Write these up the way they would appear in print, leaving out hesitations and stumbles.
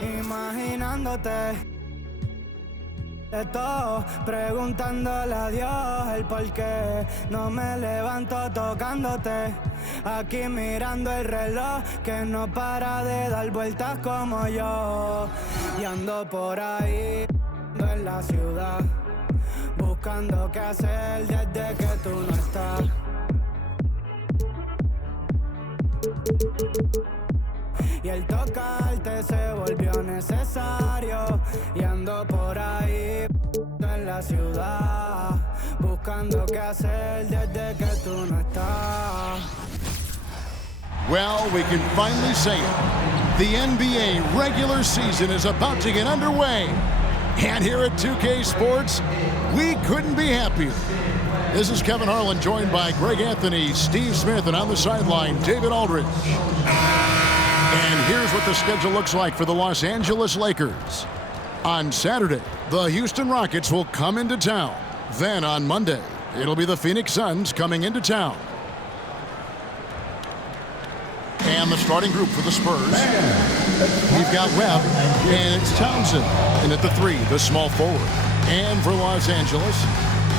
Imaginándote de todo, preguntándole a Dios el por qué no me levanto tocándote. Aquí mirando el reloj que no para de dar vueltas como yo. Y ando por ahí en la ciudad, buscando qué hacer desde que tú no estás. Y el tocarte se volvió necesario. Y ando por ahí en la ciudad, buscando qué hacer desde que tú no estás. Well, we can finally say it. The NBA regular season is about to get underway. And here at 2K Sports, we couldn't be happier. This is Kevin Harlan, joined by Greg Anthony, Steve Smith, and on the sideline, David Aldridge. And here's what the schedule looks like for the Los Angeles Lakers. On Saturday, the Houston Rockets will come into town. Then on Monday, it'll be the Phoenix Suns coming into town. And the starting group for the Spurs. We've got Webb, and it's Townsend. And at the 3, the small forward. And for Los Angeles,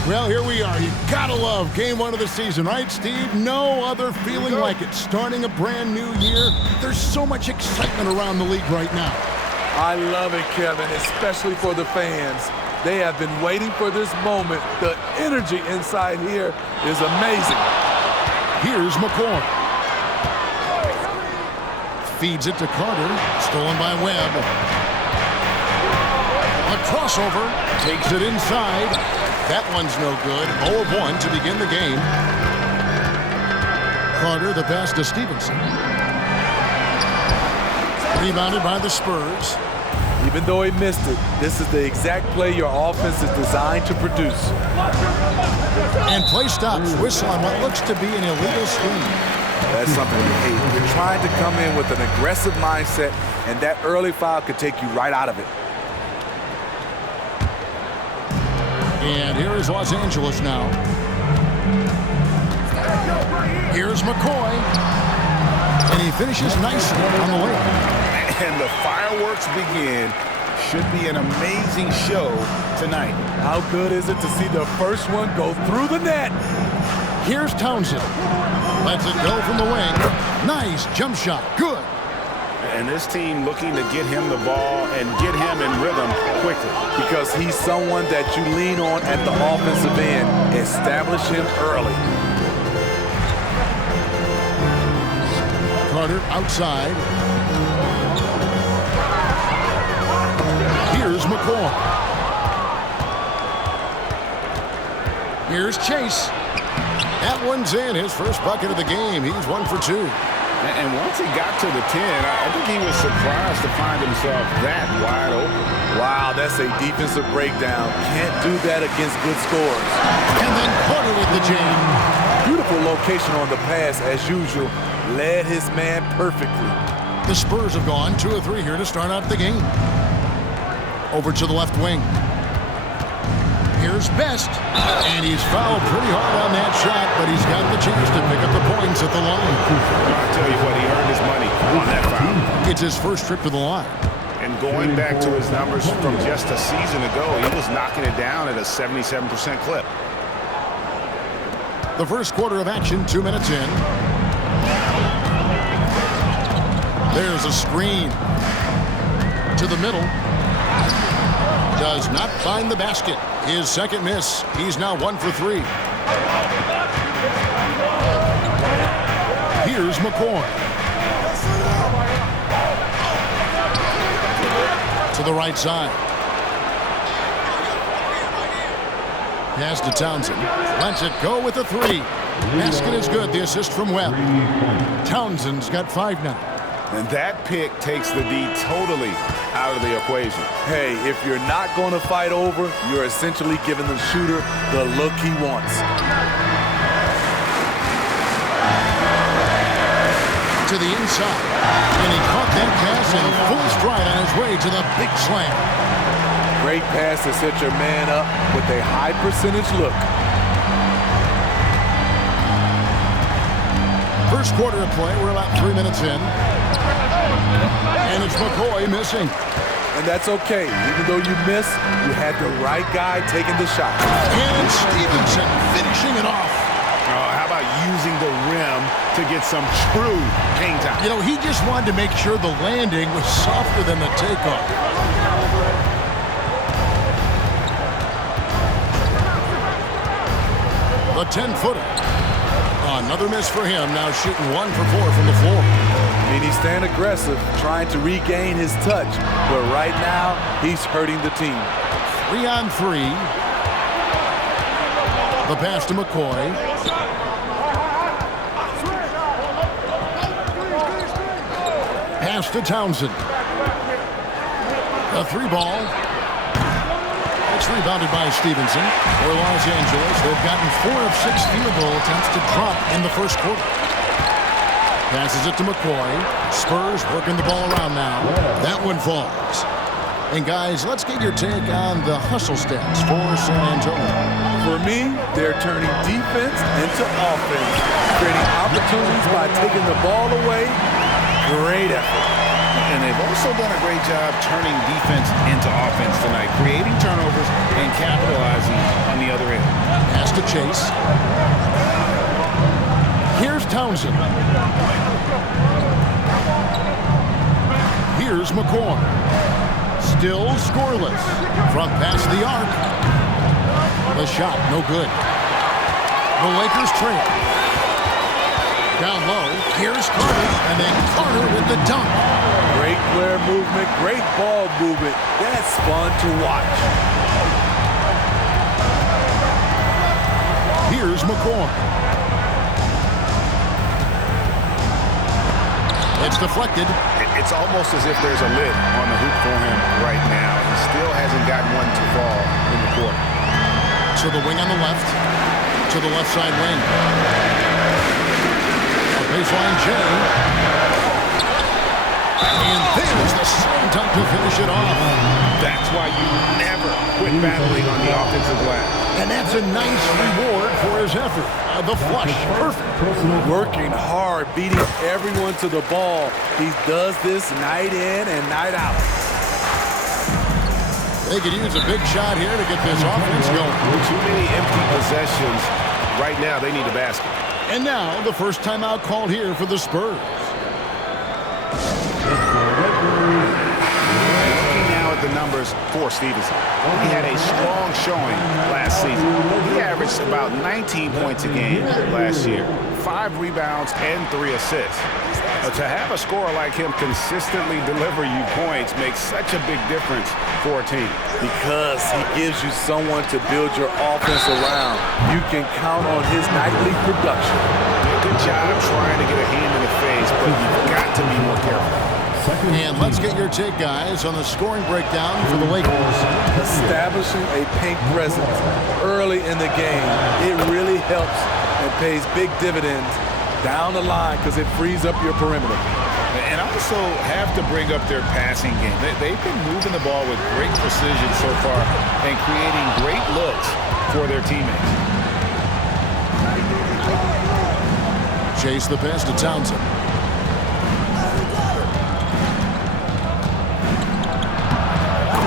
well, here we are. You gotta love game 1 of the season, right, Steve? No other feeling like it. Starting a brand new year, there's so much excitement around the league right now. I love it, Kevin, especially for the fans. They have been waiting for this moment. The energy inside here is amazing. Here's McCoy. Feeds it to Carter. Stolen by Webb. A crossover. Takes it inside. That one's no good. 0 of 1 to begin the game. Carter, the pass to Stevenson. Rebounded by the Spurs. Even though he missed it, this is the exact play your offense is designed to produce. And play stops. Whistle on what looks to be an illegal screen. That's something you hate. You're trying to come in with an aggressive mindset, and that early foul could take you right out of it. And here is Los Angeles now. Here's McCoy. And he finishes nicely on the layup. And the fireworks begin. Should be an amazing show tonight. How good is it to see the first one go through the net? Here's Townsend. Lets it go from the wing. Nice jump shot. Good. And this team looking to get him the ball and get him in rhythm quickly. Because he's someone that you lean on at the offensive end. Establish him early. Carter outside. Here's McCoy. Here's Chase. That one's in. His first bucket of the game. He's 1 for 2. And once he got to the 10, I think he was surprised to find himself that wide open. Wow, that's a defensive breakdown. Can't do that against good scores. And then Carter with the jam. Beautiful location on the pass, as usual. Led his man perfectly. The Spurs have gone 2 of 3 here to start out the game. Over to the left wing. Here's Best. And he's fouled pretty hard on that shot, but he's got the chance to pick up the points at the line. I'll tell you what, he earned his money on that foul. It's his first trip to the line. And going back to his numbers from just a season ago, he was knocking it down at a 77% clip. The first quarter of action, 2 minutes in. There's a screen. To the middle. Does not find the basket. His second miss. He's now 1 for 3. Here's McCoy. To the right side. Pass to Townsend. Lets it go with a 3. Basket is good. The assist from Webb. Townsend's got 5 now. And that pick takes the D totally out of the equation. Hey, if you're not going to fight over, you're essentially giving the shooter the look he wants. To the inside. And he caught that pass in full stride on his way to the big slam. Great pass to set your man up with a high percentage look. First quarter of play, we're about 3 minutes in. And it's McCoy missing. And that's okay. Even though you miss, you had the right guy taking the shot. And Stevenson finishing it off. Oh, how about using the rim to get some true hang time? You know, he just wanted to make sure the landing was softer than the takeoff. The 10-footer. Another miss for him, now shooting 1 for 4 from the floor. I mean, he's staying aggressive, trying to regain his touch. But right now, he's hurting the team. 3 on 3. The pass to McCoy. Pass to Townsend. A 3-ball. It's rebounded by Stevenson. For Los Angeles, they've gotten 4 of 6 field goal attempts to drop in the first quarter. Passes it to McCoy. Spurs working the ball around now. That one falls. And guys, let's get your take on the hustle stats for San Antonio. For me, they're turning defense into offense, creating opportunities by taking the ball away. Great effort. And they've also done a great job turning defense into offense tonight, creating turnovers and capitalizing on the other end. Pass to Chase. Here's Townsend. Here's McCoy. Still scoreless. From past the arc. The shot, no good. The Lakers trail. Down low, here's Carter, and then Carter with the dunk. Great player movement, great ball movement. That's fun to watch. Here's McCoy. It's deflected. It's almost as if there's a lid on the hoop for him right now. He still hasn't gotten one to fall in the court. To the wing on the left. To the left side wing. Baseline J. And there's the slam dunk to finish it off. That's why you never quit battling on the offensive glass. And that's a nice reward for his effort. The flush, perfect. Working hard, beating everyone to the ball. He does this night in and night out. They could use a big shot here to get this offense going. Too many empty possessions. Right now, they need a basket. And now, the first timeout called here for the Spurs. Looking now at the numbers for Stevenson. He had a strong showing last season. He averaged about 19 points a game last year, 5 rebounds and 3 assists. To have a scorer like him consistently deliver you points makes such a big difference for a team. Because he gives you someone to build your offense around. You can count on his nightly production. Good job trying to get a hand in the face, but you've got to be more careful. And let's get your take, guys, on the scoring breakdown for the Lakers. Establishing a paint presence early in the game, it really helps and pays big dividends down the line because it frees up your perimeter. And also have to bring up their passing game. They've been moving the ball with great precision so far and creating great looks for their teammates. Chase the pass to Townsend.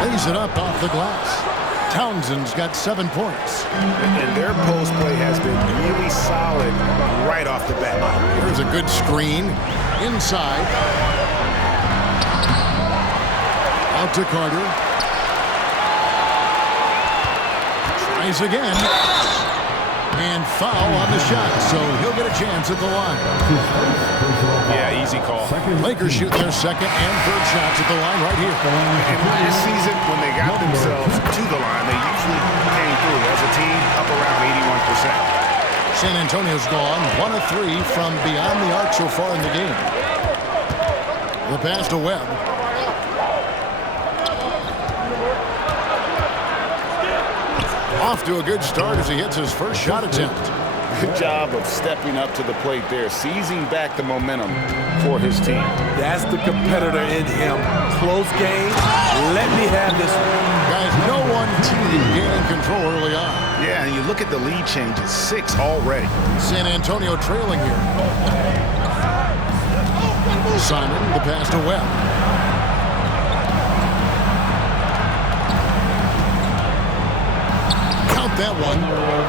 Lays it up off the glass. Townsend's got 7 points. And their post play has been really solid right off the bat. Here's a good screen. Inside. Out to Carter. Tries again. And foul on the shot, so he'll get a chance at the line. Yeah, easy call. Lakers shoot their second and third shots at the line right here. And last season, when they got themselves to the line, they usually came through as a team up around 81%. San Antonio's gone 1 of 3 from beyond the arc so far in the game. The pass to Webb. Off to a good start as he hits his first shot attempt. Good job of stepping up to the plate there, seizing back the momentum for his team. That's the competitor in him. Close game. Let me have this one. Guys, no one team gaining control early on. Yeah, and you look at the lead changes, 6 already. San Antonio trailing here. Simon, the pass to Webb. Count that one.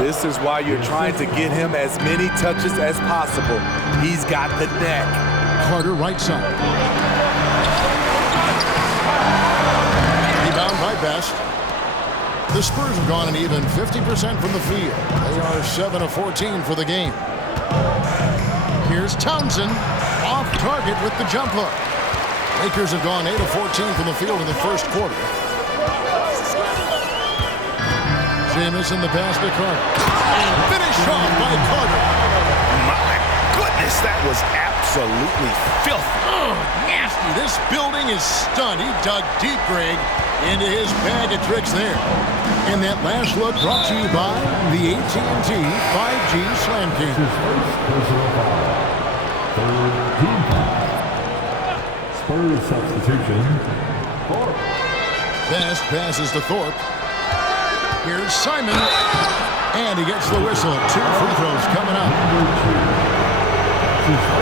This is why you're trying to get him as many touches as possible. He's got the neck. Carter, right side. Rebound by Best. The Spurs have gone an even 50% from the field. They are 7 of 14 for the game. Here's Townsend, off target with the jump hook. Lakers have gone 8 of 14 from the field in the first quarter. Jamison, the pass to Carter. And finished off by Carter. My goodness, that was absolutely filthy. Oh, nasty. This building is stunned. He dug deep, Greg, into his bag of tricks there. And that last look brought to you by the AT&T 5G Slam King. Spurs substitution. Best passes to Thorpe. Here's Simon. And he gets the whistle. 2 free throws coming up.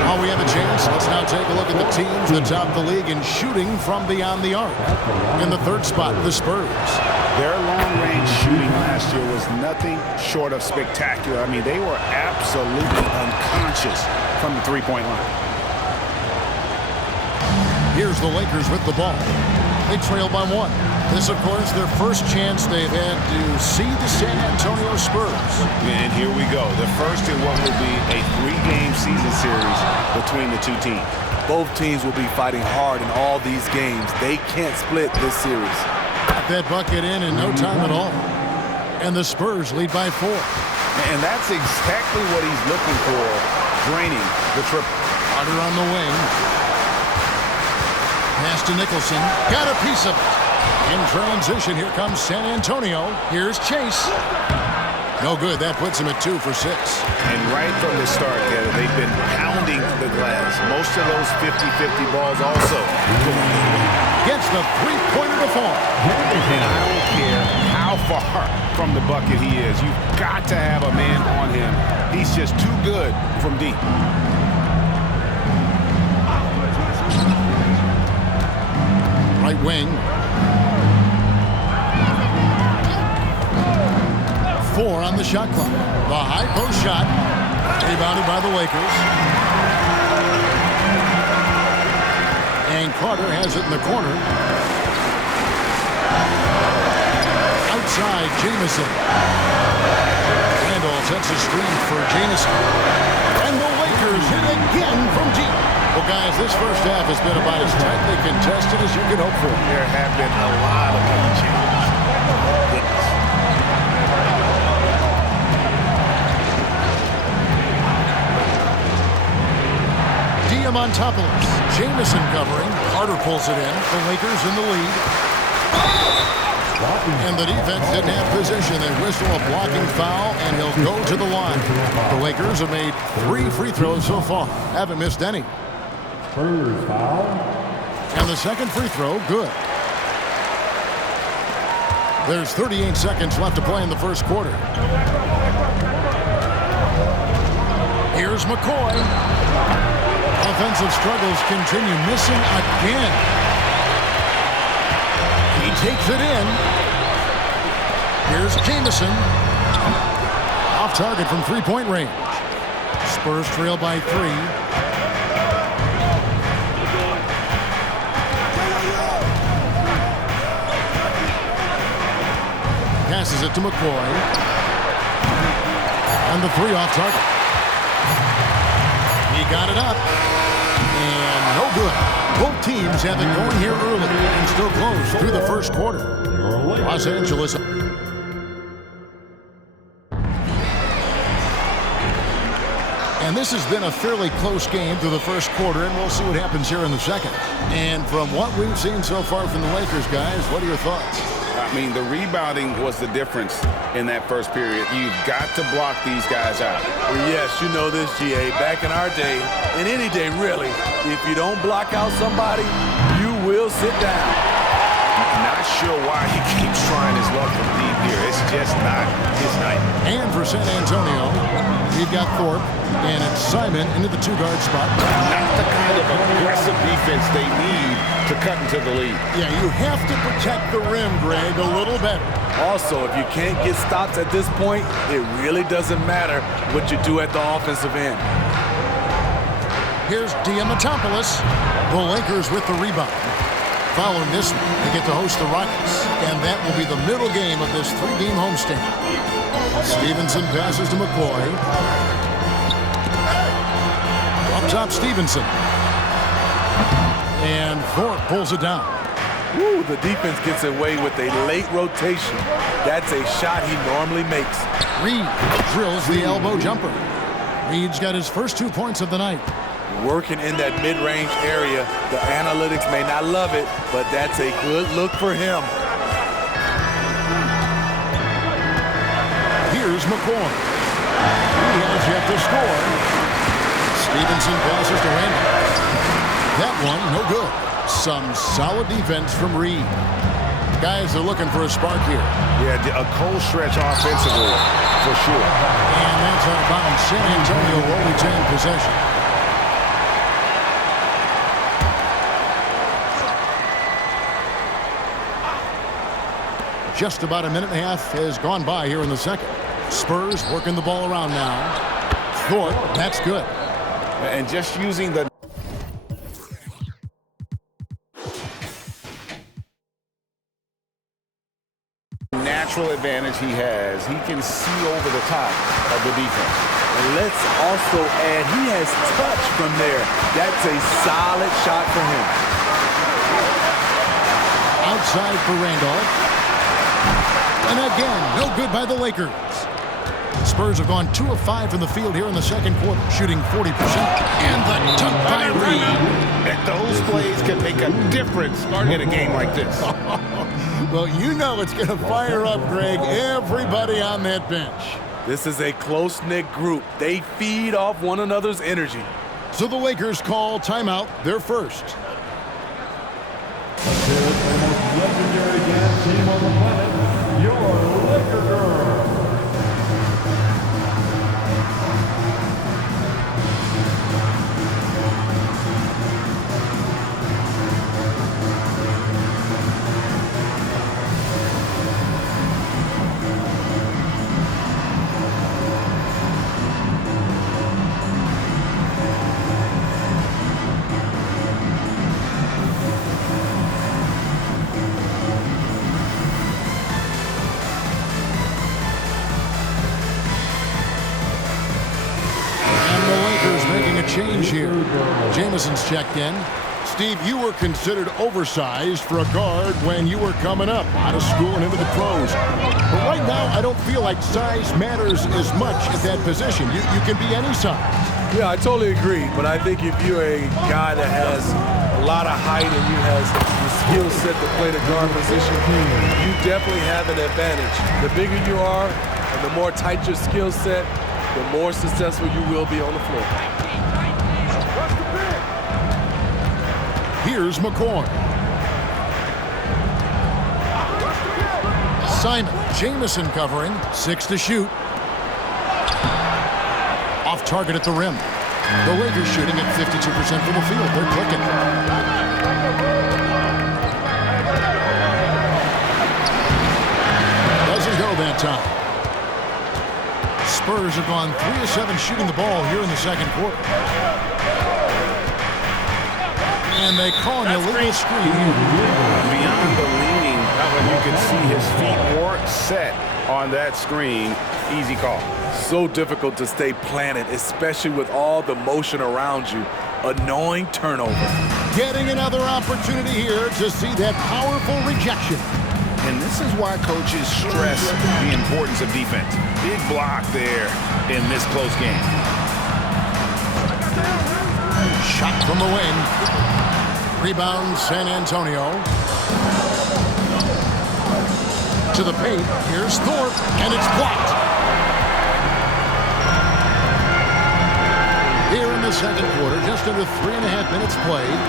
While we have a chance, let's now take a look at the teams that top the league in shooting from beyond the arc. In the third spot, the Spurs. Their long-range shooting last year was nothing short of spectacular. I mean, they were absolutely unconscious from the three-point line. Here's the Lakers with the ball. They trail by 1. This, of course, their first chance they've had to see the San Antonio Spurs. And here we go. The first in what will be a 3-game season series between the two teams. Both teams will be fighting hard in all these games. They can't split this series. Got that bucket in no time at all. And the Spurs lead by 4. And that's exactly what he's looking for, draining the triple. Carter on the wing. Pass to Nicholson. Got a piece of it. In transition, here comes San Antonio. Here's Chase. No good. That puts him at 2 for 6. And right from the start, they've been pounding the glass. Most of those 50-50 balls also going their way. Gets the three-pointer to fall. And I don't care how far from the bucket he is. You've got to have a man on him. He's just too good from deep. Right wing. 4 on the shot clock. The high post shot. Rebounded by the Lakers. And Carter has it in the corner. Outside, Jamison. Randall sets a screen for Jamison. And the Lakers hit again from deep. Well, guys, this first half has been about as tightly contested as you could hope for. There have been a lot of lead changes. Goodness. Diamantopoulos. Jamison covering. Carter pulls it in. The Lakers in the lead. And the defense didn't have position. They whistle a blocking foul, and he'll go to the line. The Lakers have made 3 free throws so far. Haven't missed any. Spurs foul. And the second free throw, good. There's 38 seconds left to play in the first quarter. Here's McCoy. Offensive struggles continue. Missing again. He takes it in. Here's Jamison. Off target from three-point range. Spurs trail by 3. Passes it to McCoy. And the 3 off target. He got it up. And no good. Both teams have been going here early and still close through the first quarter. Los Angeles. And this has been a fairly close game through the first quarter, and we'll see what happens here in the second. And from what we've seen so far from the Lakers, guys, what are your thoughts? I mean, the rebounding was the difference in that first period. You've got to block these guys out. Well, yes, you know this, GA. Back in our day, and any day really, if you don't block out somebody, you will sit down. Not sure why he keeps trying his luck from deep here. It's just not his night. And for San Antonio, we've got Thorpe, and it's Simon into the two-guard spot. Not the kind of aggressive defense they need to cut into the lead. Yeah, you have to protect the rim, Greg, a little better. Also, if you can't get stops at this point, it really doesn't matter what you do at the offensive end. Here's Diamantopoulos. The Lakers with the rebound. Following this one, they get to host the Rockets, and that will be the middle game of this three-game homestand. Stevenson passes to McCoy. Up top, Stevenson. And Thorpe pulls it down. Woo, the defense gets away with a late rotation. That's a shot he normally makes. Reed drills the elbow jumper. Reed's got his first 2 points of the night. Working in that mid-range area. The analytics may not love it, but that's a good look for him. Here's McCoy. He has yet to score. Stevenson passes to Randall. That one, no good. Some solid defense from Reed. Guys are looking for a spark here. Yeah, a cold stretch offensively, for sure. And that's out of bounds. San Antonio will retain possession. Just about a minute and a half has gone by here in the second. Spurs working the ball around now. Thorpe, that's good. And just using the natural advantage he has, he can see over the top of the defense. And let's also add, he has touch from there. That's a solid shot for him. Outside for Randolph. And again, no good by the Lakers. Spurs have gone 2 of 5 from the field here in the second quarter, shooting 40%. And the dunk by Reed. And those plays can make a difference in a game like this. Well, you know it's going to fire up, Greg, everybody on that bench. This is a close-knit group. They feed off one another's energy. So the Lakers call timeout, their first. The most legendary dance team on the planet, your Laker Girls. Change here. Jamison's checked in. Steve, you were considered oversized for a guard when you were coming up out of school and into the pros. But right now, I don't feel like size matters as much at that position. You can be any size. Yeah, I totally agree. But I think if you're a guy that has a lot of height and you has the skill set to play the guard position, you definitely have an advantage. The bigger you are and the more tight your skill set, the more successful you will be on the floor. Here's McCoy. Simon, Jamison covering, 6 to shoot. Off target at the rim. The Lakers shooting at 52% from the field. They're clicking. Doesn't go that time. Spurs have gone 3 of 7 shooting the ball here in the second quarter. And they call an illegal screen. Beyond the leaning, you can see his feet weren't set on that screen. Easy call. So difficult to stay planted, especially with all the motion around you. Annoying turnover. Getting another opportunity here to see that powerful rejection. And this is why coaches stress the importance of defense. Big block there in this close game. Shot from the wing. Rebound, San Antonio. To the paint. Here's Thorpe, and it's blocked. Here in the second quarter, just under 3.5 minutes played.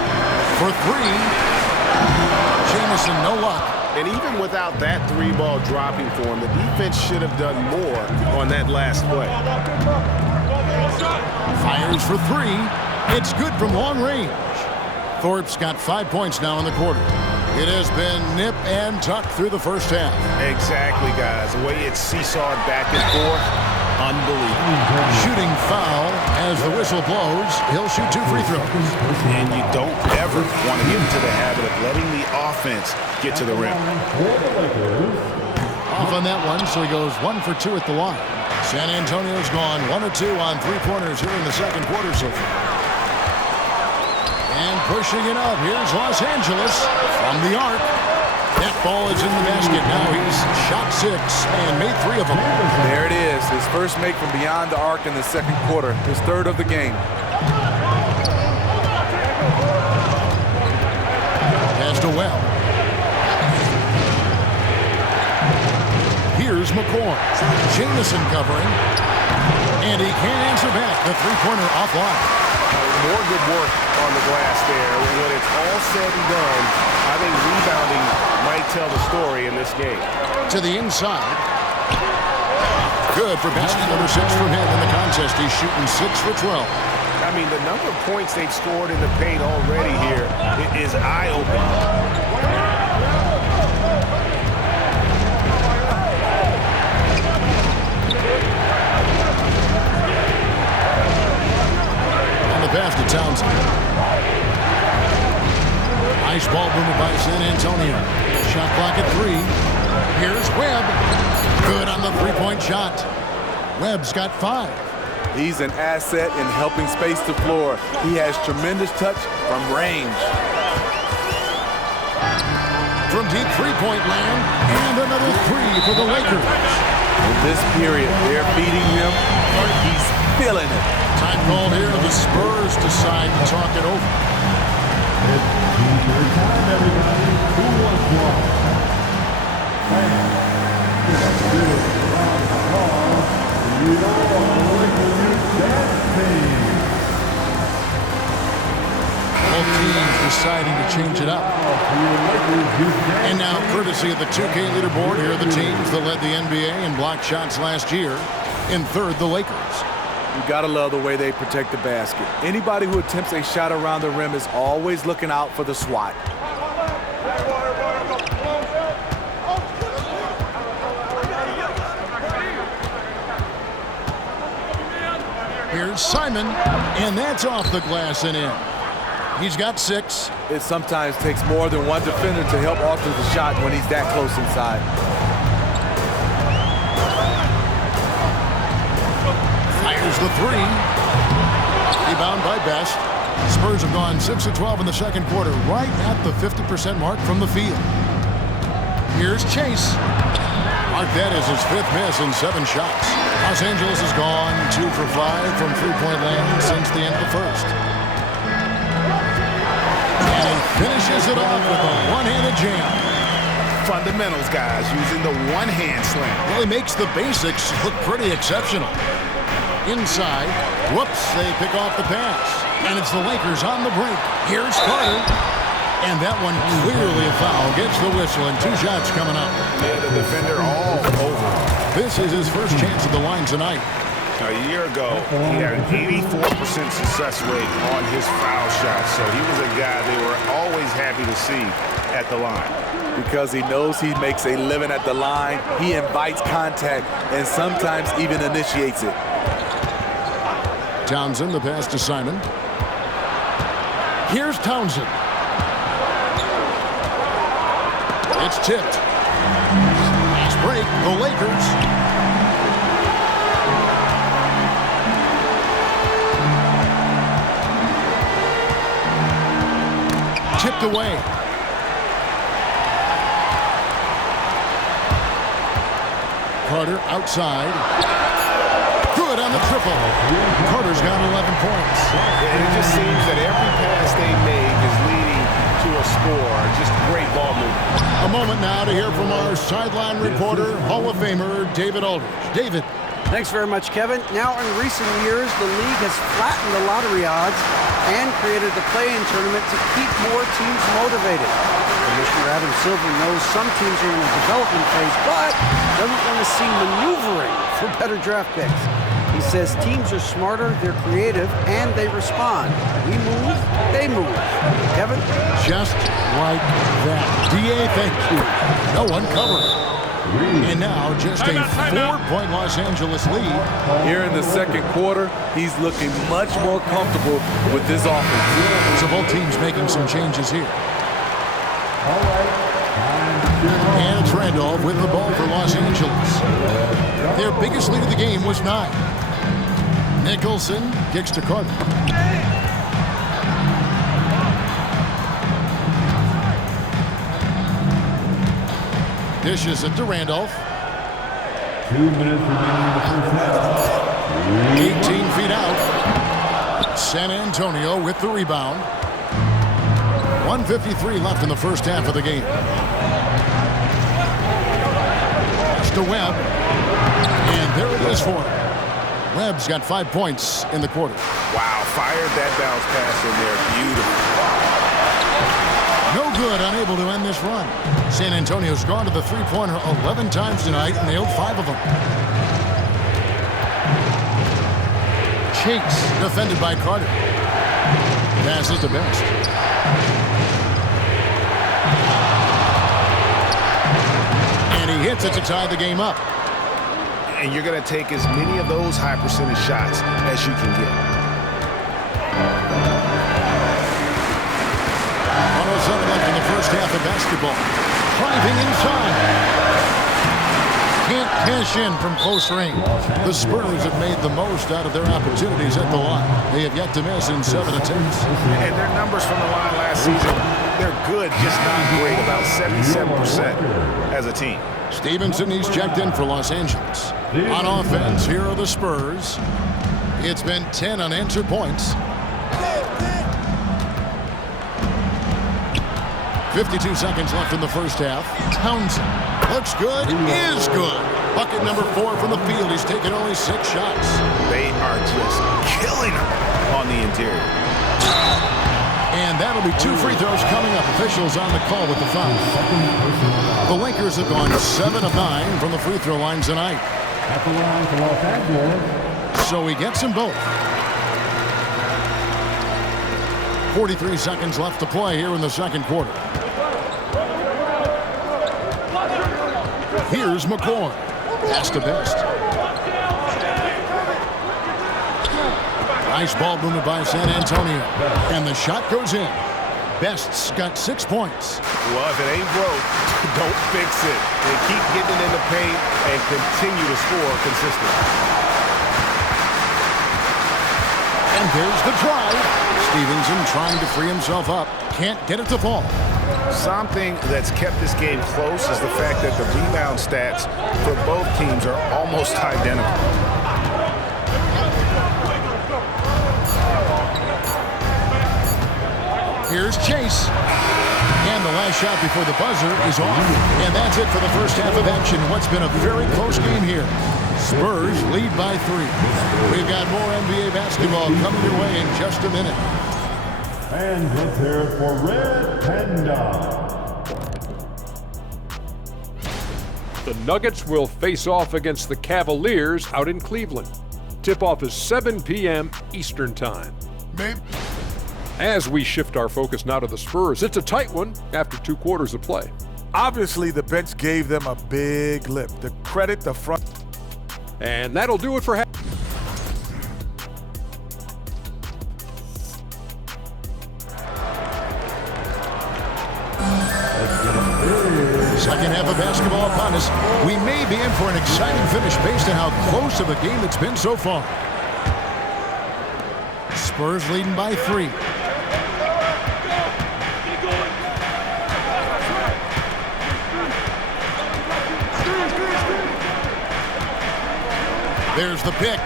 For 3. Jamison, no luck. And even without that three ball dropping for him, the defense should have done more on that last play. Fires for three. It's good from long range. Thorpe's got 5 points now in the quarter. It has been nip and tuck through the first half. Exactly, guys. The way it's seesawed back and forth, unbelievable. Shooting foul as the whistle blows. He'll shoot 2 free throws. And you don't ever want to get into the habit of letting the offense get to the rim. Off on that one, so he goes 1 for 2 at the line. San Antonio's gone 1 or 2 on three-pointers here in the second quarter so far. And pushing it up, here's Los Angeles from the arc. That ball is in the basket. Now he's shot 6 and made 3 of them. There it is, his first make from beyond the arc in the second quarter, his third of the game. Pass to Webb. Here's McCord. Jamison covering. And he can't answer back. The three-pointer offline. More good work on the glass there. When it's all said and done, I think rebounding might tell the story in this game. To the inside. Good for basket number 6 from him in the contest. He's shooting 6 for 12. I mean, the number of points they've scored in the paint already here is eye-opening. Pass to Townsend. Nice ball movement by San Antonio. Shot clock at 3. Here's Webb. Good on the three-point shot. Webb's got 5. He's an asset in helping space the floor. He has tremendous touch from range. From deep three-point land, and another 3 for the Lakers. In this period, they're beating him, and he's feeling it. Time called here. The Spurs decide to talk it over. It's your time, everybody. Who wants one? And let's do it. Round of applause. Your Lakers dance team. Both teams deciding to change it up. And now, courtesy of the 2K leaderboard, here are the teams that led the NBA in blocked shots last year. In third, the Lakers. You gotta love the way they protect the basket. Anybody who attempts a shot around the rim is always looking out for the swat. Here's Simon, and that's off the glass and in. He's got 6. It sometimes takes more than one defender to help alter the shot when he's that close inside. Fires the 3. Rebound by Best. Spurs have gone 6 of 12 in the second quarter, right at the 50% mark from the field. Here's Chase. Mark that as his 5th miss in 7 shots. Los Angeles has gone 2 for 5 from three-point land since the end of the first. And finishes it off with a one-handed jam. Fundamentals, guys, using the one-hand slam. Well, he makes the basics look pretty exceptional. Inside, whoops, they pick off the pass. And it's the Lakers on the break. Here's Carter. And that one clearly a foul. Gets the whistle, and 2 shots coming up. Yeah, the defender all over. This is his first chance at the line tonight. A year ago, he had an 84% success rate on his foul shots. So he was a guy they were always happy to see at the line. Because he knows he makes a living at the line, he invites contact and sometimes even initiates it. Townsend, the pass to Simon. Here's Townsend. It's tipped. Fast break, the Lakers. Tipped away. Carter outside. Good on the triple. Carter's got 11 points. And it just seems that every pass they make is leading to a score. Just great ball movement. A moment now to hear from our sideline reporter, Hall of Famer David Aldridge. David. Thanks very much, Kevin. Now, in recent years, the league has flattened the lottery odds and created the play-in tournament to keep more teams motivated. Commissioner Adam Silver knows some teams are in a development phase, but doesn't want to see maneuvering for better draft picks. He says teams are smarter, they're creative, and they respond. We move, they move. Kevin? Just like that. DA, thank you. No one covered. And now just a 4-point Los Angeles lead. Here in the second quarter, he's looking much more comfortable with this offense. So both teams making some changes here. And it's Randolph with the ball for Los Angeles. Their biggest lead of the game was 9. Nicholson kicks to Carter. Dishes it to Randolph. 2 minutes remaining in the first half. 18 feet out. San Antonio with the rebound. 1:53 left in the first half of the game. It's to Webb. And there it is for him. Webb's got 5 points in the quarter. Wow, fired that bounce pass in there. Beautiful. No good, unable to end this run. San Antonio's gone to the three-pointer 11 times tonight and nailed 5 of them. Cheeks defended by Carter. Passes to Best. And he hits it to tie the game up. And you're going to take as many of those high percentage shots as you can get. 107 left in the first half of basketball. Driving inside. Can't cash in from close range. The Spurs have made the most out of their opportunities at the line. They have yet to miss in 7 attempts. And their numbers from the line last season, they're good, just not great, about 77% as a team. Stevenson, he's checked in for Los Angeles. On offense, here are the Spurs. It's been 10 unanswered points. 52 seconds left in the first half. Townsend looks good, is good. Bucket number 4 from the field. He's taken only 6 shots. They are just killing him on the interior. And that'll be 2 free throws coming up. Officials on the call with the foul. The Lakers have gone 7 of 9 from the free throw line tonight. At the line for Los Angeles. So he gets them both. 43 seconds left to play here in the second quarter. Here's McCoy. Pass to Best. Nice ball movement by San Antonio. And the shot goes in. Best's got 6 points. Well, if it ain't broke, don't fix it. They keep getting it in the paint and continue to score consistently. And there's the drive. Stevenson trying to free himself up. Can't get it to fall. Something that's kept this game close is the fact that the rebound stats for both teams are almost identical. Here's Chase. And the last shot before the buzzer is off. And that's it for the first half of action. What's been a very close game here. Spurs lead by 3. We've got more NBA basketball coming your way in just a minute. And let's hear it for Red Panda. The Nuggets will face off against the Cavaliers out in Cleveland. Tip-off is 7 p.m. Eastern Time. As we shift our focus now to the Spurs, it's a tight one after 2 quarters of play. Obviously, the bench gave them a big lift. To credit the front. And that'll do it for half. Second half of basketball upon us. We may be in for an exciting finish based on how close of a game it's been so far. Spurs leading by 3. There's the pick.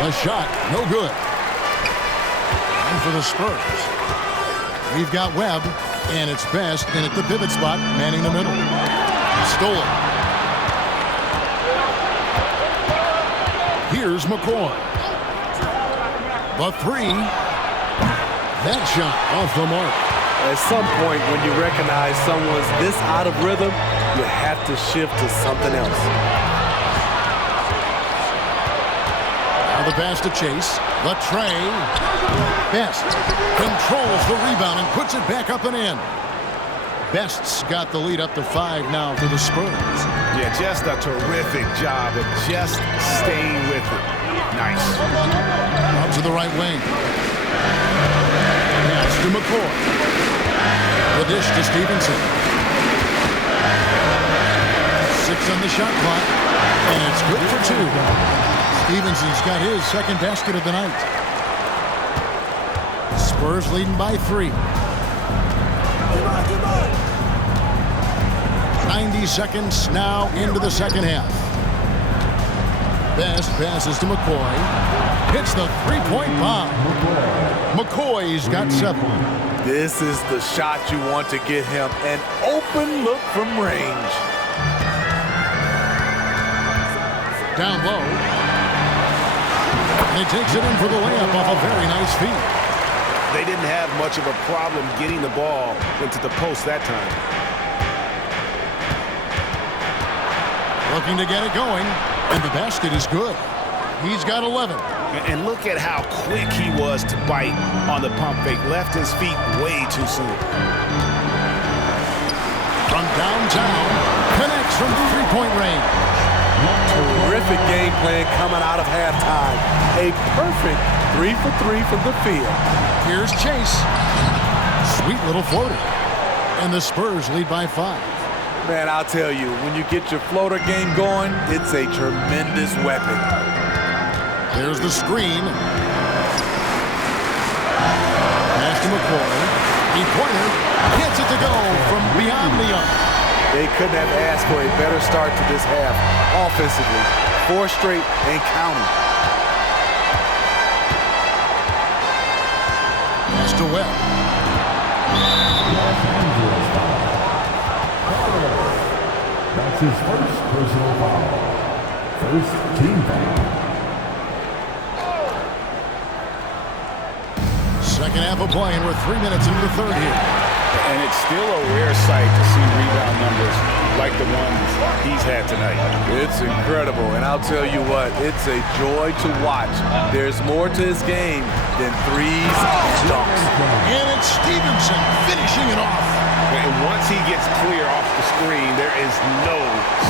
The shot, no good. And for the Spurs, we've got Webb, and it's Best in at the pivot spot, manning the middle. Stole it. Here's McCoy. The 3. That shot off the mark. At some point, when you recognize someone's this out of rhythm, you have to shift to something else. Now the pass to Chase. Latrey. Best controls the rebound and puts it back up and in. Best's got the lead up to 5 now for the Spurs. Yeah, just a terrific job of just staying with it. Nice. Up to the right wing. Pass to McCoy. The dish to Stevenson. 6 on the shot clock, and it's good for 2. Stevenson's got his second basket of the night. Spurs leading by 3. 90 seconds now into the second half. Best passes to McCoy. Hits the three-point bomb. McCoy's got 7. This is the shot you want to get him. An open look from range. Down low. And he takes it in for the layup off a very nice feed. They didn't have much of a problem getting the ball into the post that time. Looking to get it going, and the basket is good. He's got 11. And look at how quick he was to bite on the pump fake. Left his feet way too soon. From downtown, connects from three-point range. Terrific game plan coming out of halftime. A perfect 3 for 3 from the field. Here's Chase. Sweet little floater. And the Spurs lead by 5. Man, I'll tell you, when you get your floater game going, it's a tremendous weapon. There's the screen. Pass to McCoy. He-pointer gets it to go from beyond the arc. They couldn't have asked for a better start to this half offensively. 4 straight and counting. Pass to Webb. That's his first personal foul. First team foul. Second half of play, and we're 3 minutes into the third here. And it's still a rare sight to see rebound numbers like the ones he's had tonight. It's incredible, and I'll tell you what, it's a joy to watch. There's more to his game than threes and dunks. And it's Stevenson finishing it off. And once he gets clear off the screen, there is no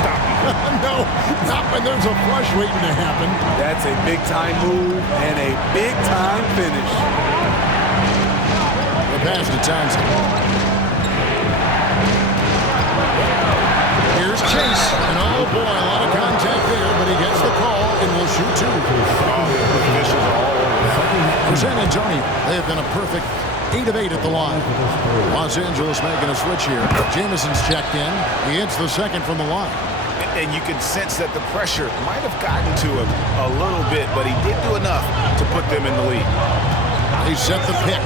stopping him. No, not when there's a flush waiting to happen. That's a big-time move and a big-time finish. The pass to Townsend. Here's Chase. And oh boy, a lot of contact there, but he gets the call and will shoot 2. For San Antonio, they have been a perfect 8 of 8 at the line. Los Angeles making a switch here. Jamison's checked in. He hits the second from the line. And you can sense that the pressure might have gotten to him a little bit, but he did do enough to put them in the lead. They set the pick.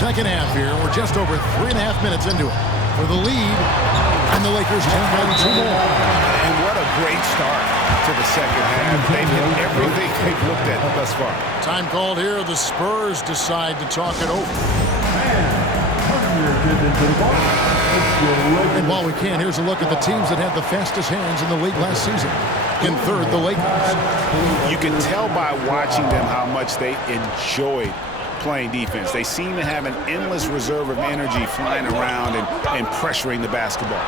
Second half here. We're just over 3.5 minutes into it. For the lead, and the Lakers take on 2 more. And what a great start to the second half. They've hit everything they've looked at thus far. Time called here. The Spurs decide to talk it over. And while we can, here's a look at the teams that had the fastest hands in the league last season. In third, the Lakers. You can tell by watching them how much they enjoyed playing defense. They seem to have an endless reserve of energy flying around and pressuring the basketball.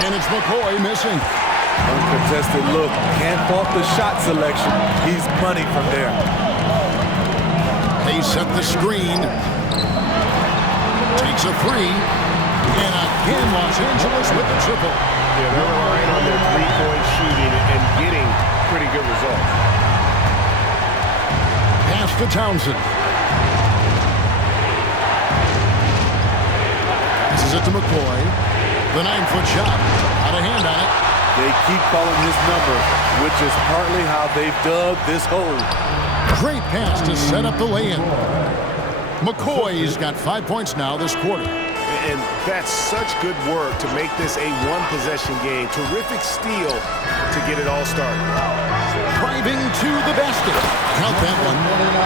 And it's McCoy missing. Uncontested look. Can't fault the shot selection. He's money from there. They set the screen. Takes a 3. And again, Los Angeles with the triple. Yeah, they're relying on their three-point shooting and getting pretty good results. Pass to Townsend. This is it to McCoy. The 9-foot shot. Out of hand on it. They keep calling his number, which is partly how they've dug this hole. Great pass to set up the lay-in. McCoy's got 5 points now this quarter. And that's such good work to make this a one-possession game. Terrific steal to get it all started. driving to the basket. Count that one.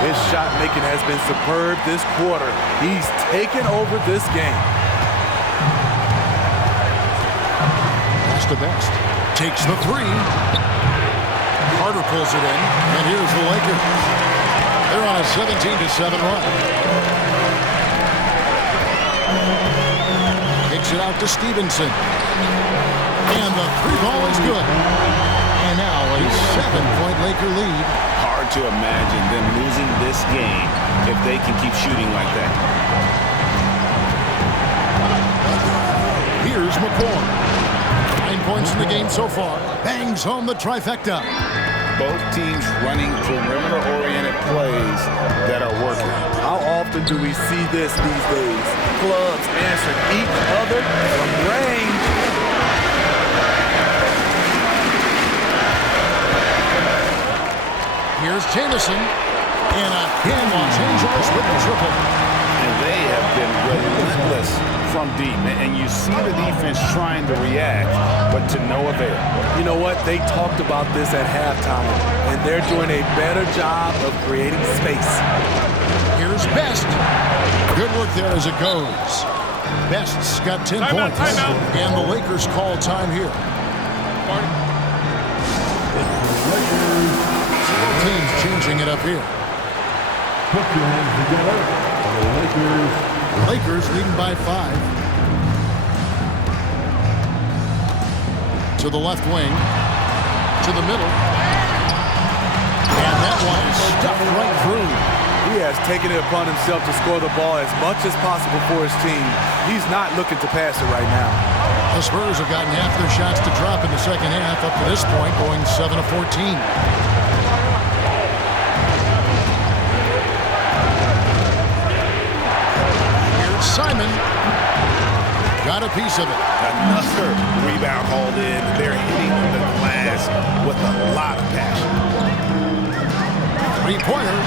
His shot making has been superb this quarter. He's taken over this game. Pass to Best. Takes the three. Carter pulls it in, and here's the Lakers. They're on a 17-7 run. Kicks it out to Stevenson. And the three ball is good. And now a 7-point Laker lead. Hard to imagine them losing this game if they can keep shooting like that. Here's McCoy. 9 points in the game so far. Bangs home the trifecta. Both teams running perimeter-oriented plays that are working. How often do we see this these days? Clubs answering each other from range. Here's Jamison. And again, Los Angeles with the triple. And they have been relentless from deep. And you see the defense trying to react, but to no avail. You know what? They talked about this at halftime, and they're doing a better job of creating space. Here's Best. Good work there as it goes. Best's got 10 points. And the Lakers call time here. Teams changing it up here. Put your hands together for the Lakers. Lakers leading by 5. To the left wing. To the middle. And that one is stuffed right through. He has taken it upon himself to score the ball as much as possible for his team. He's not looking to pass it right now. The Spurs have gotten half their shots to drop in the second half up to this point, going 7 of 14. Simon got a piece of it. Another rebound hauled in. They're hitting the glass with a lot of passion. Three-pointer.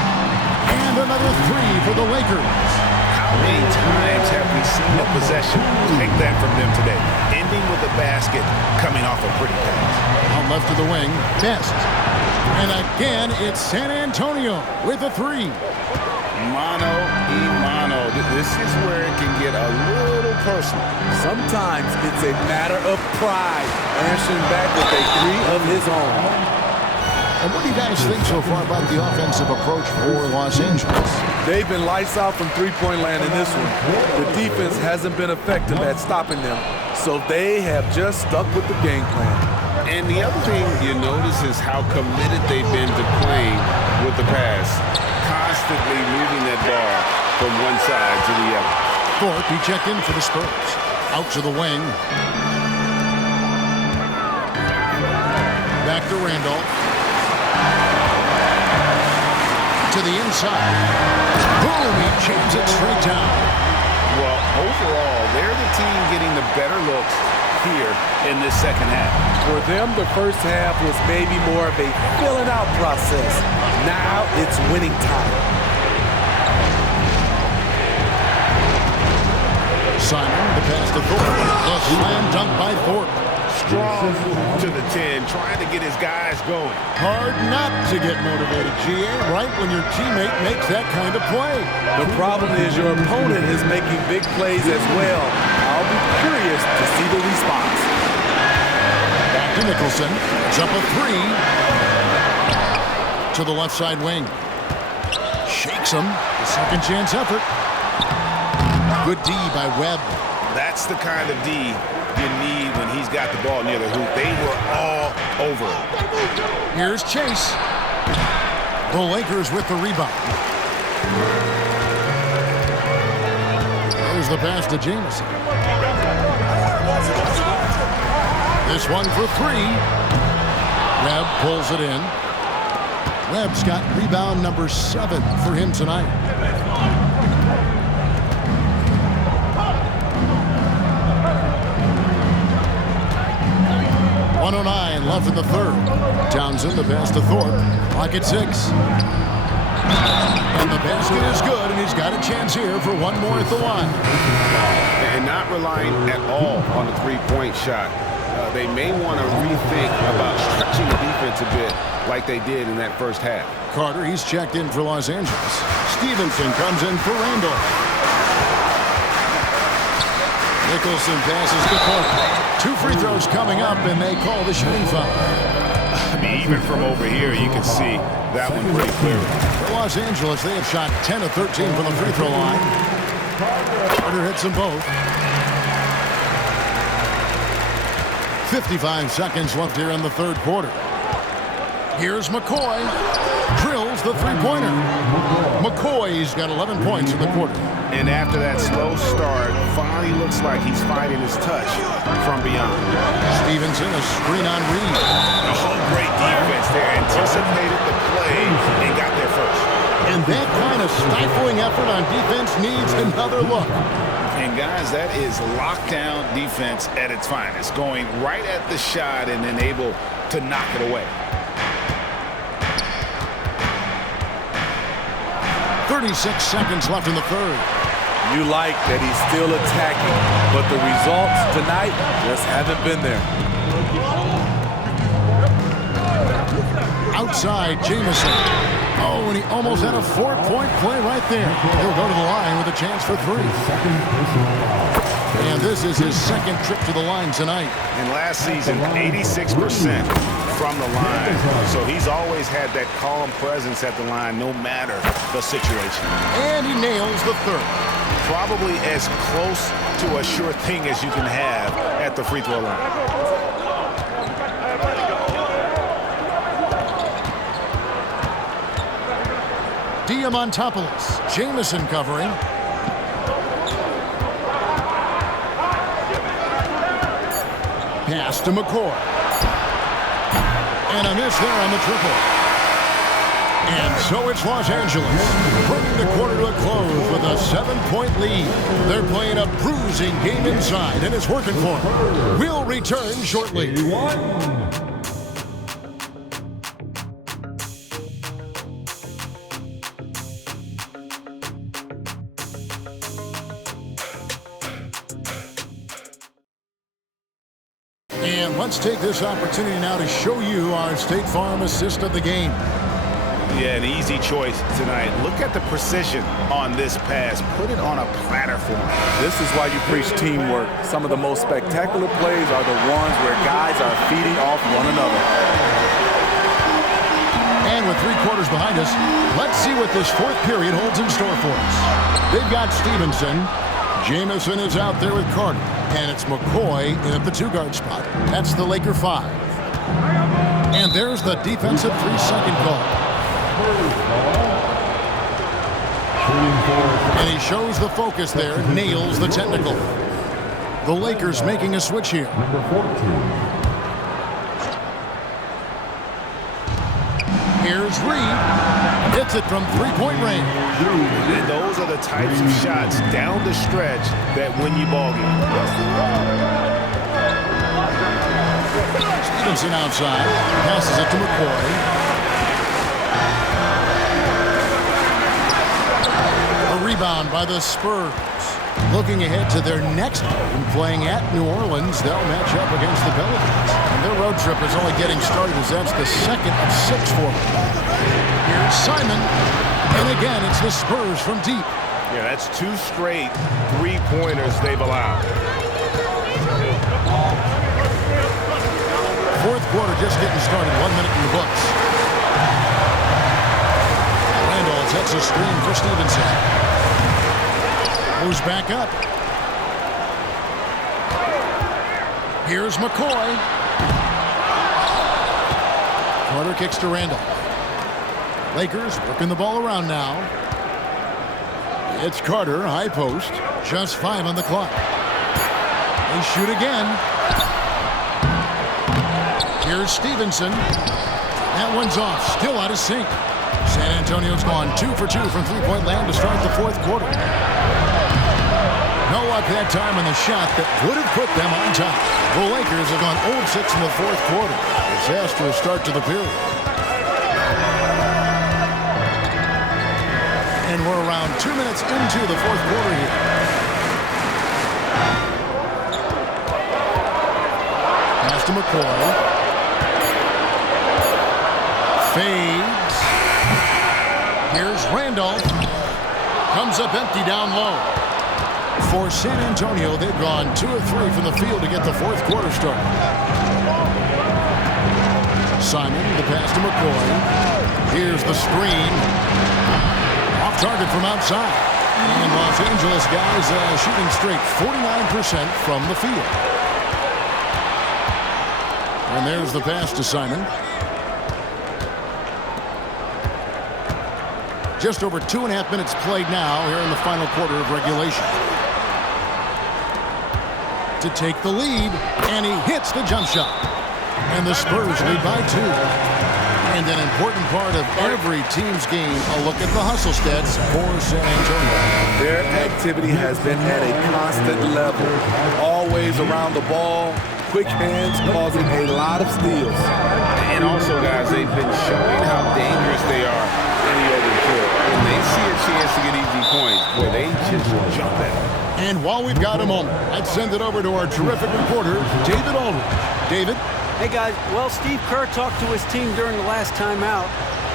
And another three for the Lakers. How many times have we seen a possession take that from them today? Ending with a basket, coming off a pretty pass. Out left to the wing. Best. And again, it's San Antonio with a three. Mano y mano. This is where it can get a little personal. Sometimes it's a matter of pride, answering back with a three of his own. And what do you guys think so far about the offensive approach for Los Angeles? They've been lights out from three-point land in this one. The defense hasn't been effective at stopping them, so they have just stuck with the game plan. And the other thing you notice is how committed they've been to playing with the pass. Constantly moving that ball from one side to the other. Thorpe, he checked in for the Spurs. Out to the wing. Back to Randolph. To the inside. Boom, he jams it straight down. Well, overall, they're the team getting the better looks here in this second half. For them, the first half was maybe more of a filling out process. Now it's winning time. Simon, the pass to Thorpe. The slam dunk by Thorpe. Strong to the 10, trying to get his guys going. Hard not to get motivated, GA, right when your teammate makes that kind of play. The problem is your opponent is making big plays as well. I'll be curious to see the response. Back to Nicholson. It's up a three. To the left side wing. Shakes him. The second chance effort. Good D by Webb. That's the kind of D you need when he's got the ball near the hoop. They were all over it. Here's Chase. The Lakers with the rebound. There's the pass to Jamison. This one for three. Webb pulls it in. Webb's got rebound number 7 for him tonight. .109 left in the third. Townsend, the pass to Thorpe. Clock at 6. And the basket is good, and he's got a chance here for one more at the line. And not relying at all on the three-point shot. they may want to rethink about stretching the defense a bit like they did in that first half. Carter, he's checked in for Los Angeles. Stevenson comes in for Randall. Nicholson passes to Carter. 2 free throws coming up, and they call the shooting foul. I mean, even from over here, you can see that one pretty clearly. For Los Angeles, they have shot 10 of 13 from the free throw line. Carter hits them both. 55 seconds left here in the third quarter. Here's McCoy. Drills the three-pointer. McCoy's got 11 points in the quarter. And after that slow start, finally looks like he's finding his touch from beyond. Stevenson, a screen on Reed. Oh, great defense there. Anticipated the play and got there first. And that kind of stifling effort on defense needs another look. And guys, that is lockdown defense at its finest. Going right at the shot and then able to knock it away. 36 seconds left in the third. You like that he's still attacking, but the results tonight just haven't been there. Outside, Jamison. Oh, and he almost had a 4-point play right there. He'll go to the line with a chance for 3. And this is his second trip to the line tonight. And last season, 86% from the line. So he's always had that calm presence at the line no matter the situation. And he nails the third. Probably as close to a sure thing as you can have at the free throw line. Diamantopoulos. Jamison covering. Pass to McCoy. And a miss there on the triple. And so it's Los Angeles, bringing the quarter to a close with a 7-point lead. They're playing a bruising game inside, and it's working for them. We'll return shortly. And let's take this opportunity now to show you our State Farm assist of the game. Yeah, an easy choice tonight. Look at the precision on this pass. Put it on a platter for him. This is why you preach teamwork. Some of the most spectacular plays are the ones where guys are feeding off one another. And with 3 quarters behind us, let's see what this fourth period holds in store for us. They've got Stevenson. Jamison is out there with Carter. And it's McCoy in at the 2-guard spot. That's the Laker 5. And there's the defensive 3-second call. And he shows the focus there, nails the technical. The Lakers making a switch here. Here's Reed. Hits it from 3-point range. And those are the types of shots down the stretch that win you ball games. Stevenson outside. Passes it to McCoy. A rebound by the Spurs. Looking ahead to their next game, playing at New Orleans, they'll match up against the Pelicans. And their road trip is only getting started as that's the second of 6 for them. Here's Simon. And again, it's the Spurs from deep. Yeah, that's 2 straight 3-pointers they've allowed. Fourth quarter just getting started. 1 minute in the books. Randall sets a screen for Stevenson. Moves back up. Here's McCoy. Carter kicks to Randall. Lakers working the ball around now. It's Carter, high post. Just 5 on the clock. They shoot again. Here's Stevenson. That one's off. Still out of sync. San Antonio's gone 2 for 2 from 3-point land to start the fourth quarter. No luck that time on the shot that would have put them on top. The Lakers have gone 0-6 in the fourth quarter. Disastrous start to the period. And we're around 2 minutes into the fourth quarter here. Pass to McCoy. Fades. Here's Randolph. Comes up empty down low. For San Antonio, they've gone 2 of 3 from the field to get the fourth quarter started. Simon, the pass to McCoy. Here's the screen. Off target from outside. And Los Angeles guys shooting straight 49% from the field. And there's the pass to Simon. Just over 2.5 minutes played now here in the final quarter of regulation. To take the lead, and he hits the jump shot. And the Spurs lead by 2. And an important part of every team's game, a look at the hustle stats for San Antonio. Their activity has been at a constant level. Always around the ball, quick hands causing a lot of steals. And also, guys, they've been showing how dangerous they are in the open court. When they see a chance to get easy points, boy, they just jump at it. And while we've got a moment, let's send it over to our terrific reporter, David Aldridge. David? Hey, guys. Well, Steve Kerr talked to his team during the last timeout.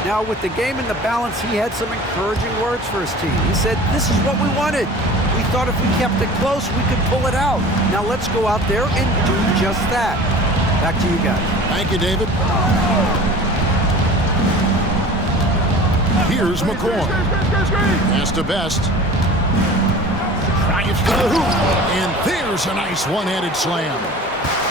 Now, with the game in the balance, he had some encouraging words for his team. He said, this is what we wanted. We thought if we kept it close, we could pull it out. Now, let's go out there and do just that. Back to you guys. Thank you, David. Here's McCoy. Pass to Best. Drives to the hoop. And there's a nice one-handed slam.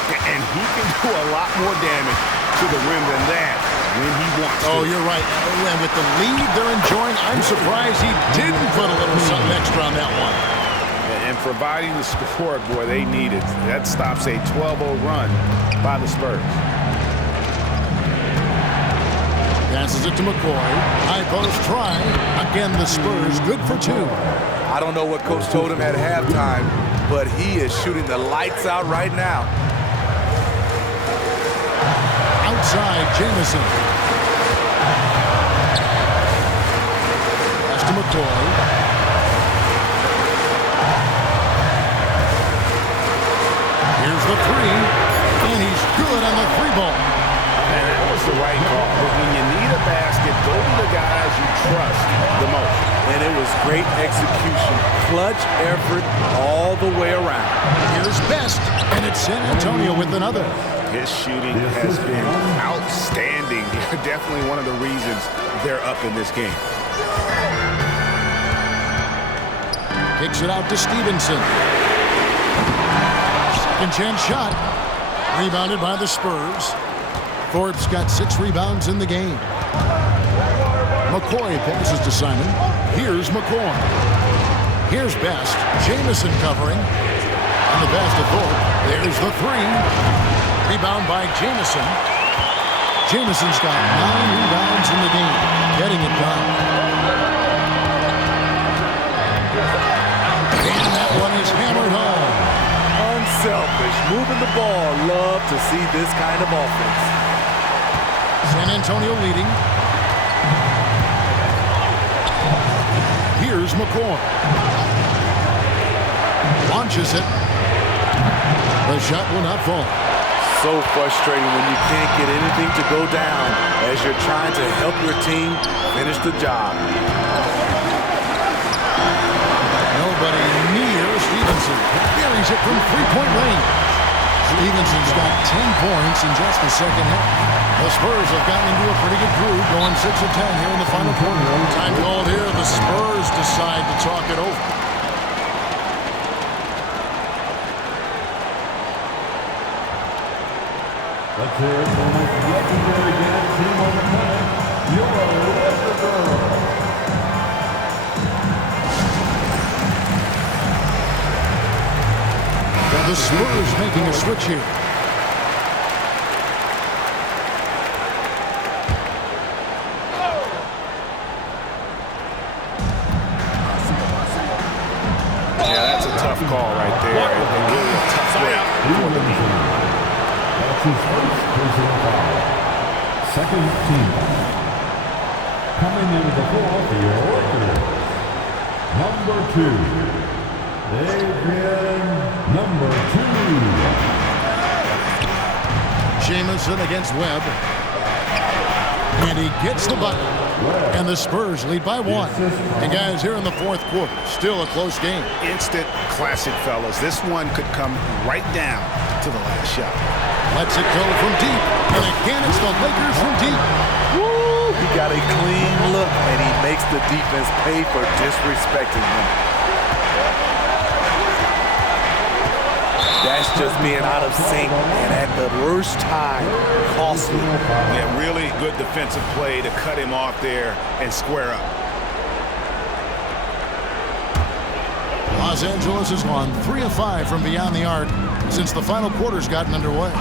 And he can do a lot more damage to the rim than that when he wants to. Oh, you're right. And with the lead they're enjoying, I'm surprised he didn't put a little something extra on that one. And providing the support, boy, they need it. That stops a 12-0 run by the Spurs. Passes it to McCoy. High post try. Again, the Spurs good for 2. I don't know what Coach told him at halftime, but he is shooting the lights out right now. Outside, Jamison. Pass to McCoy. Here's the 3. And he's good on the 3-ball. And that was the right call. But when you need a basket, go to the guys you trust the most. And it was great execution. Clutch effort all the way around. Here's Best. And it's San Antonio with another. His shooting has been outstanding. Definitely one of the reasons they're up in this game. Kicks it out to Stevenson. Second chance shot. Rebounded by the Spurs. Thorpe's got 6 rebounds in the game. McCoy passes to Simon. Here's McCoy. Here's Best. Jamison covering. And the pass to Thorpe. There's the 3. Rebound by Jamison. Jamison's got 9 rebounds in the game. Getting it done. And that one is hammered home. Unselfish. Moving the ball. Love to see this kind of offense. San Antonio leading. Here's McCoy. Launches it. The shot will not fall. So frustrating when you can't get anything to go down as you're trying to help your team finish the job. Nobody near Stevenson. Buries it from 3-point range. Stevenson's got 10 points in just the second half. The Spurs have gotten into a pretty good groove, going 6 of 10 here in the final quarter. Time called here. The Spurs decide to talk it over. Let's hear it for the legendary dance team on the planet, your Laker Girls. The Spurs making a switch here. Yeah, that's a tough call right there. And really a tough way for the team. That's his first personal foul. Second team foul. Coming into the floor for your Lakers. Number 2. Adrian, number 2. Jamison against Webb. And he gets the bucket. And the Spurs lead by 1. And guys, here in the fourth quarter, still a close game. Instant classic, fellas. This one could come right down to the last shot. Lets it go from deep. And again, it's the Lakers from deep. Woo! He got a clean look, and he makes the defense pay for disrespecting him. That's just being out of sync, and at the worst time, costly. Yeah, really good defensive play to cut him off there and square up. Los Angeles has gone 3 of 5 from beyond the arc since the final quarter's gotten underway.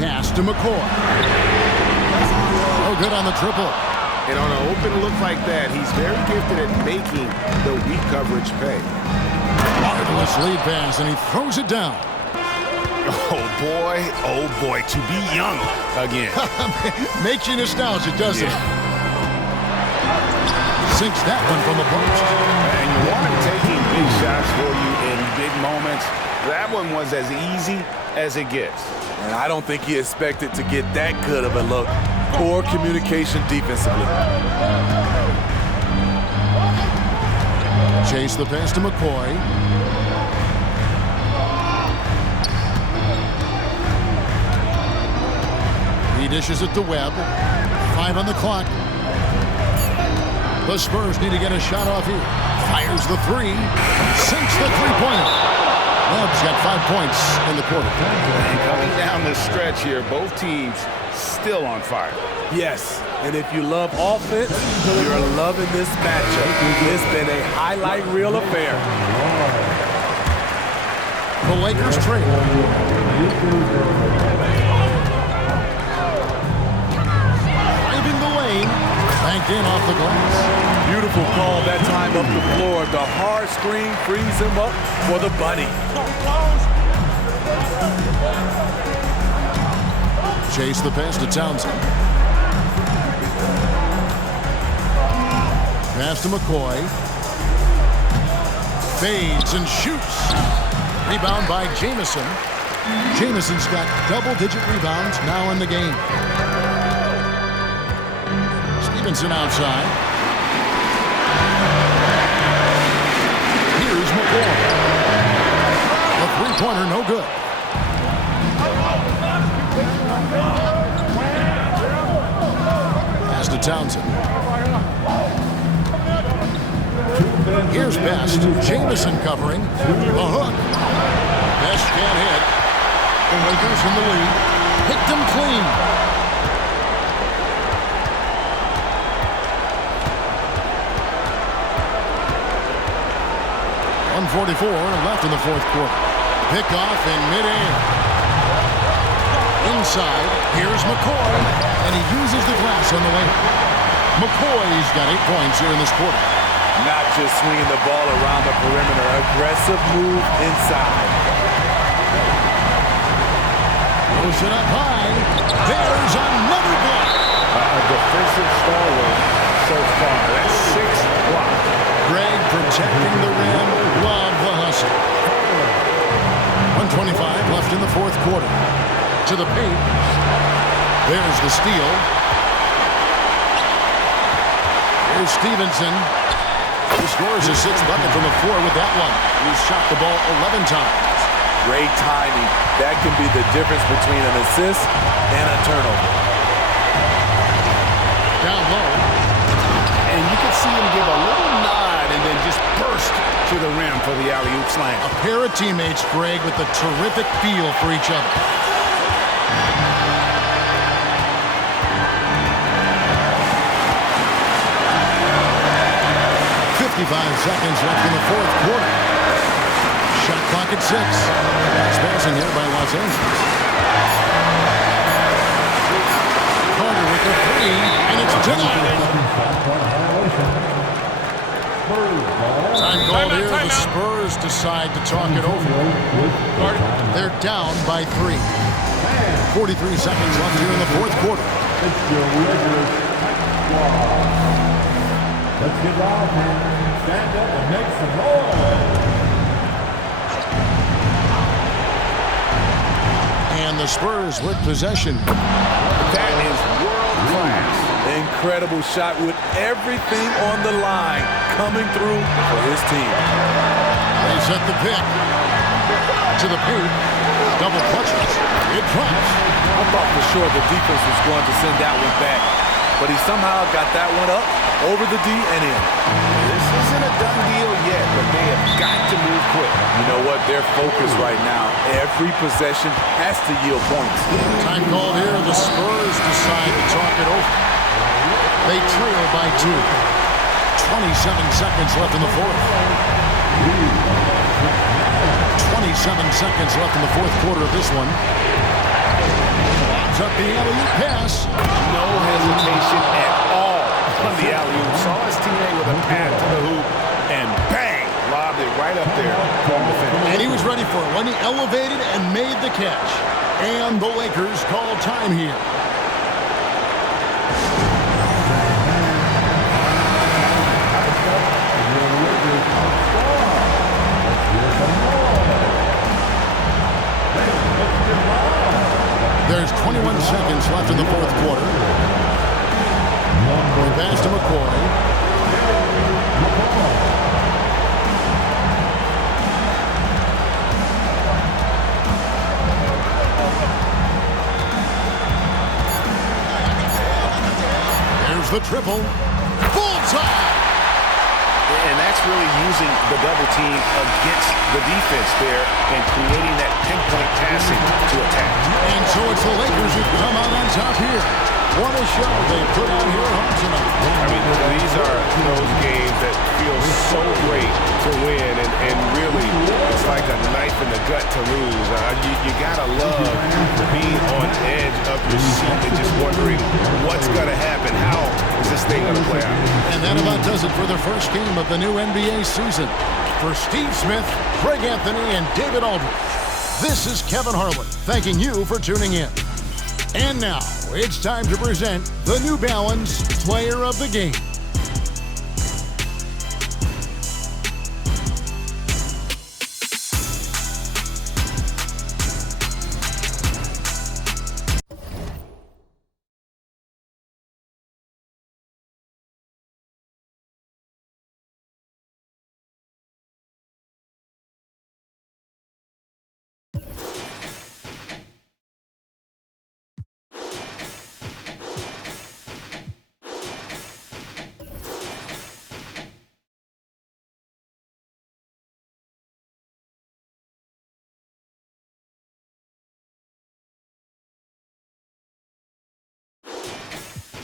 Pass to McCoy. Oh, good on the triple. And on an open look like that, he's very gifted at making the weak coverage pay. Marvelous lead pass, and he throws it down. Oh boy, to be young again. Makes you nostalgic, doesn't it? Sinks that one from the post. And you want him taking big shots for you in big moments. That one was as easy as it gets. And I don't think he expected to get that good of a look. Poor communication defensively. Chase the pass to McCoy. He dishes it to Webb. 5 on the clock. The Spurs need to get a shot off here. Fires the 3. Sinks the three-pointer. Webb's got 5 points in the quarter. And coming down the stretch here, both teams still on fire. Yes, and if you love offense, you're loving this matchup. It's been a highlight reel affair. The Lakers trail. Driving the lane. Banked in off the glass. Beautiful call that time up the floor. The hard screen frees him up for the bunny. Chase the pass to Townsend. Pass to McCoy. Fades and shoots. Rebound by Jamison. Jamison's got double-digit rebounds now in the game. Stevenson outside. Here's McCoy. The three-pointer no good. Pass to Townsend. Here's Best. Jamison covering. The hook. Best can't hit. The Lakers in the lead. Picked him clean. .144 left in the fourth quarter. Pick off in midair. Inside, here's McCoy, and he uses the glass on the way. McCoy's got 8 points here in this quarter. Not just swinging the ball around the perimeter. Aggressive move inside. Goes it up high. There's another block. A defensive stalwart so far. That's 6 blocks. Greg protecting the rim. Love the hustle. 1:25 left in the fourth quarter. To the paint. There's the steal. Here's Stevenson. He scores his 6th bucket from the floor with that one. He's shot the ball 11 times. Great timing. That can be the difference between an assist and a turnover. Down low. And you can see him give a little nod and then just burst to the rim for the alley-oop slam. A pair of teammates, Greg, with a terrific feel for each other. Seconds left in the fourth quarter. Shot clock at 6. That's passing here by Los Angeles. Carter with the 3, and it's denied. Time called here. The Spurs decide to talk it over. They're down by 3. 43 seconds left here in the fourth quarter. Let's get loud, man. Stand up and make some noise. And the Spurs with possession. That is world class. Incredible shot with everything on the line coming through for his team. They set the pick. To the paint. Double clutches. It drops. I thought for sure the defense was going to send that one back, but he somehow got that one up, over the D, and in. This isn't a done deal yet, but they have got to move quick. You know what? They're focused right now. Every possession has to yield points. Time called here. The Spurs decide to talk it over. They trail by 2. 27 seconds left in the fourth. 27 seconds left in the fourth quarter of this one. Lobs up the alley-oop pass. No hesitation at all on the alley-oop. Saw his teammate with a pass to the hoop, and bang! Lobbed it right up there from the finish. And he was ready for it when he elevated and made the catch. And the Lakers call time here. There's 21 seconds left in the fourth quarter. Pass to McCoy. There's the triple. Bullseye! And that's really using the double team against the defense there and creating that pinpoint passing to attack. And so it's the Lakers who come out on top here. What a show they put on here at home tonight. I mean, these are those games that feel so great to win, and really, it's like a knife in the gut to lose. You gotta love being on the edge of your seat and just wondering what's gonna happen. How is this thing gonna play out? And that about does it for the first game of the new NBA season. For Steve Smith, Greg Anthony, and David Aldridge, this is Kevin Harlan thanking you for tuning in. And now, it's time to present the New Balance Player of the Game.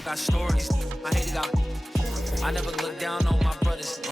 Got stories, I hate it out. I never look down on my brothers.